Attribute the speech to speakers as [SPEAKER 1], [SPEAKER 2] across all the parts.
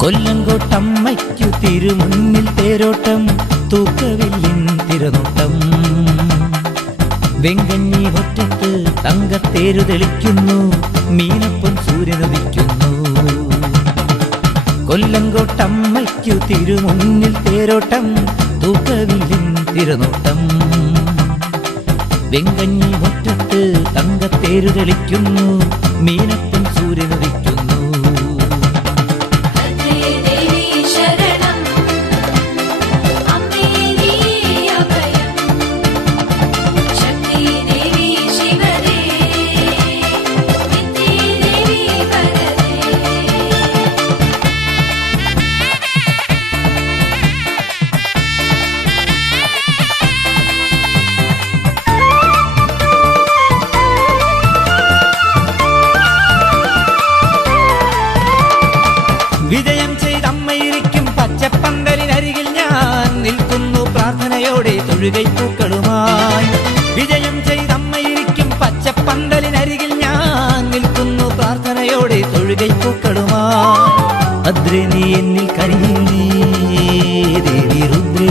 [SPEAKER 1] കൊല്ലങ്കോട്ടമ്മയ്ക്കു തിരുമുന്നിൽ തേരോട്ടം തൂക്കവില്ലിൻ തിരനോട്ടം. വെങ്കഞ്ഞി ഒറ്റത്ത് തങ്കത്തേരു തെളിക്കുന്നു മീനപ്പം സൂര്യനുദിക്കുന്നു. കൊല്ലങ്കോട്ടമ്മയ്ക്കു തിരുമുന്നിൽ തേരോട്ടം തൂക്കവില്ലിൻ തിരനോട്ടം. വെങ്കഞ്ഞി ഒറ്റത്ത് തങ്കത്തേരു തെളിക്കുന്നു മീനപ്പം സൂര്യനുദിക്കുന്നു. പ്രാർത്ഥനയോടെ തൊഴുകൈ പൂക്കളുമായി വിജയം ചെയ്തമ്മയിരിക്കും പച്ചപ്പന്തലിനരികിൽ ഞാൻ നിൽക്കുന്നു പ്രാർത്ഥനയോടെ തൊഴുകൈ പൂക്കളുമായി ഭദ്രേ നീ എന്നിൽ കനിയണേ ദേവി രുദ്രി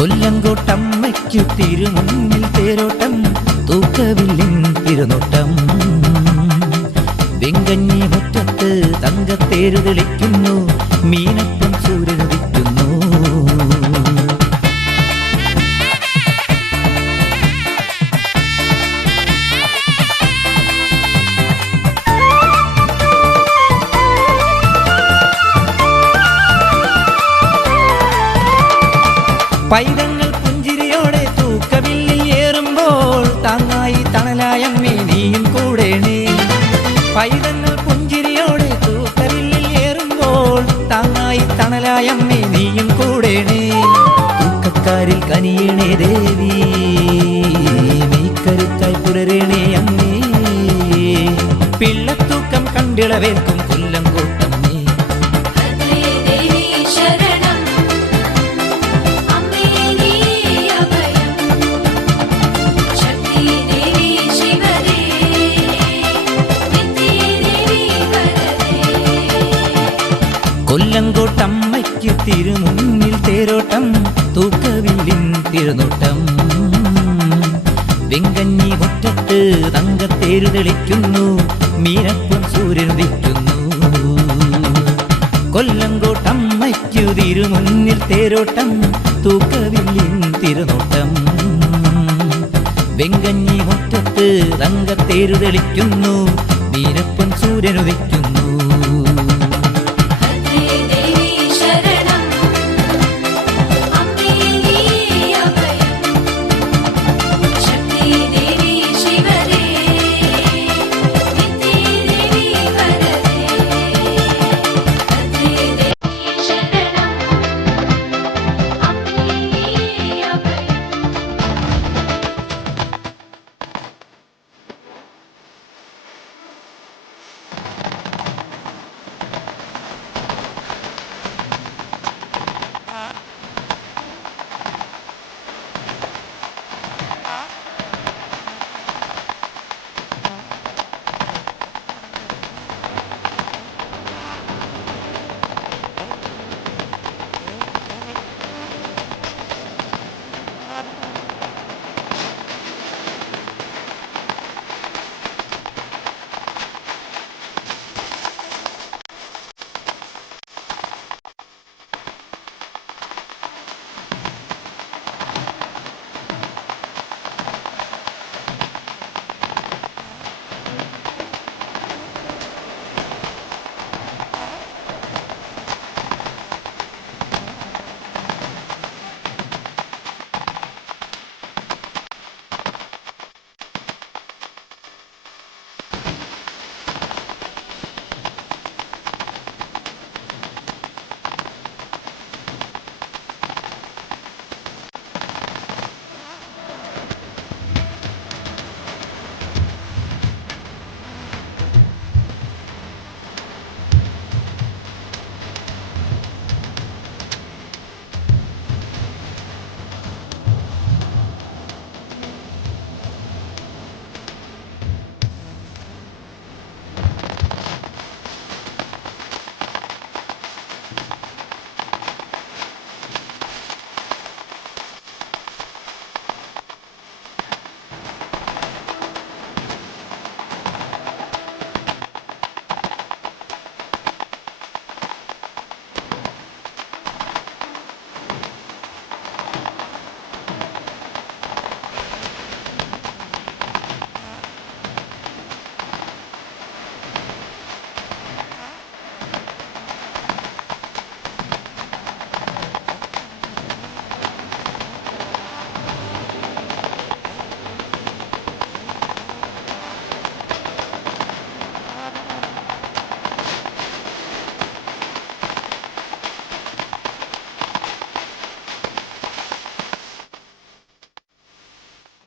[SPEAKER 1] കൊല്ലങ്കോട്ടമ്മയ്ക്കു തിരുമുന്നിൽ തേരോട്ടം തൂക്കവില്ലിൻ തിരുനോട്ടം. വെങ്കഞ്ഞി മുറ്റത്ത് തങ്കത്തേരു തെളിക്കുന്നു മീനപ്പം പൈതങ്ങൾ പുഞ്ചിരിയോടെ തൂക്കവില്ലിൽ ഏറുമ്പോൾ താങ്ങായി തണലായമ്മേ നീയും കൂടേണേ. പൈതങ്ങൾ പുഞ്ചിരിയോടെ തൂക്കവില്ലിൽ ഏറുമ്പോൾ താങ്ങായി തണലായമ്മേ നീയും കൂടേണേ. തൂക്കക്കാരിൽ കനിയണേ ദേവി മെയ്ക്കരുത്തായി പുലരേണേ അമ്മേ. പിള്ളത്തൂക്കം കണ്ടിളവേൽക്കും വെങ്കഞ്ഞി മുറ്റത്ത് തങ്കത്തേരു മീനപ്പം സൂര്യനുദിക്കുന്നു കൊല്ലങ്കോട്ടമ്മയ്ക്കു തിരുമുന്നിൽ തേരോട്ടം തൂക്കവില്ലിൻ തിരുനോട്ടം. വെങ്കഞ്ഞി മുറ്റത്ത് തങ്കത്തേരു തെളിക്കുന്നു മീനപ്പം സൂര്യനുദിക്കുന്നു